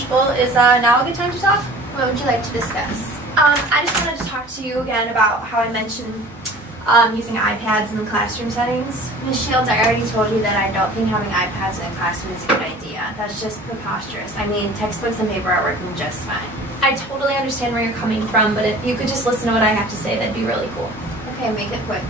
Lunchbowl. Is now a good time to talk? What would you like to discuss? I just wanted to talk to you again about how I mentioned using iPads in the classroom settings. Ms. Shields, I already told you that I don't think having iPads in the classroom is a good idea. That's just preposterous. I mean, textbooks and paper are working just fine. I totally understand where you're coming from, but if you could just listen to what I have to say, that'd be really cool. Okay, make it quick.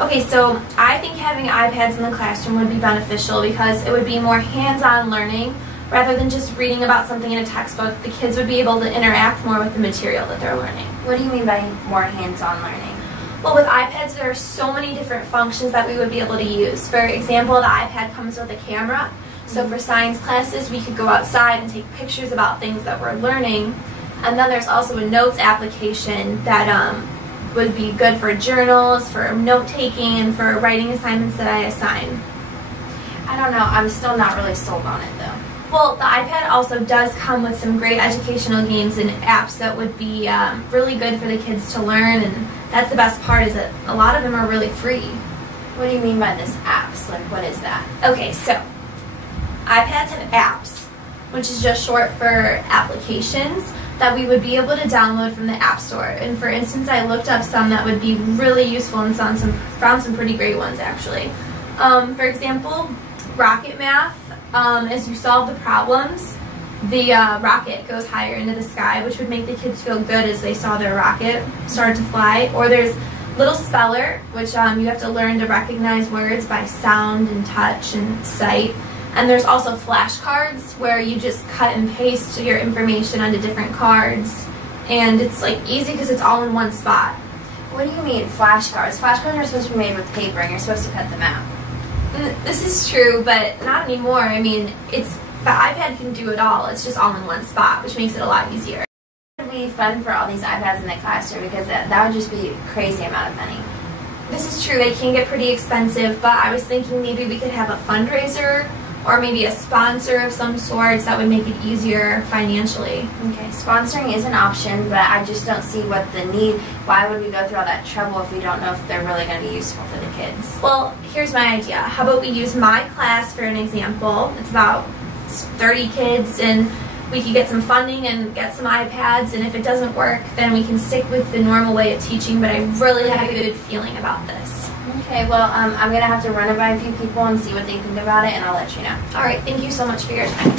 Okay, so I think having iPads in the classroom would be beneficial because it would be more hands-on learning rather than just reading about something in a textbook. The kids would be able to interact more with the material that they're learning. What do you mean by more hands-on learning? Well, with iPads, there are so many different functions that we would be able to use. For example, the iPad comes with a camera. So for science classes, we could go outside and take pictures about things that we're learning. And then there's also a notes application that would be good for journals, for note-taking, and for writing assignments that I assign. I don't know. I'm still not really sold on it, though. Well, the iPad also does come with some great educational games and apps that would be really good for the kids to learn, and that's the best part, is that a lot of them are really free. What do you mean by this apps? Like, what is that? Okay, so iPads have apps, which is just short for applications that we would be able to download from the App Store. And for instance, I looked up some that would be really useful and found some pretty great ones, actually. For example, Rocket Math. As you solve the problems, the rocket goes higher into the sky, which would make the kids feel good as they saw their rocket start to fly. Or there's Little Speller, which you have to learn to recognize words by sound and touch and sight. And there's also flashcards, where you just cut and paste your information onto different cards. And it's like easy because it's all in one spot. What do you mean flashcards? Flashcards are supposed to be made with paper and you're supposed to cut them out. This is true, but not anymore. I mean, the iPad can do it all. It's just all in one spot, which makes it a lot easier. It would be fun for all these iPads in the classroom because that would just be a crazy amount of money. This is true. They can get pretty expensive, but I was thinking maybe we could have a fundraiser or maybe a sponsor of some sorts that would make it easier financially. Okay, sponsoring is an option, but I just don't see what the need. Why would we go through all that trouble if we don't know if they're really going to be useful for the kids? Well, here's my idea. How about we use my class for an example? It's about 30 kids, and we could get some funding and get some iPads, and if it doesn't work, then we can stick with the normal way of teaching, but I really have a good feeling about this. Okay, well, I'm going to have to run it by a few people and see what they think about it, and I'll let you know. All right, thank you so much for your time.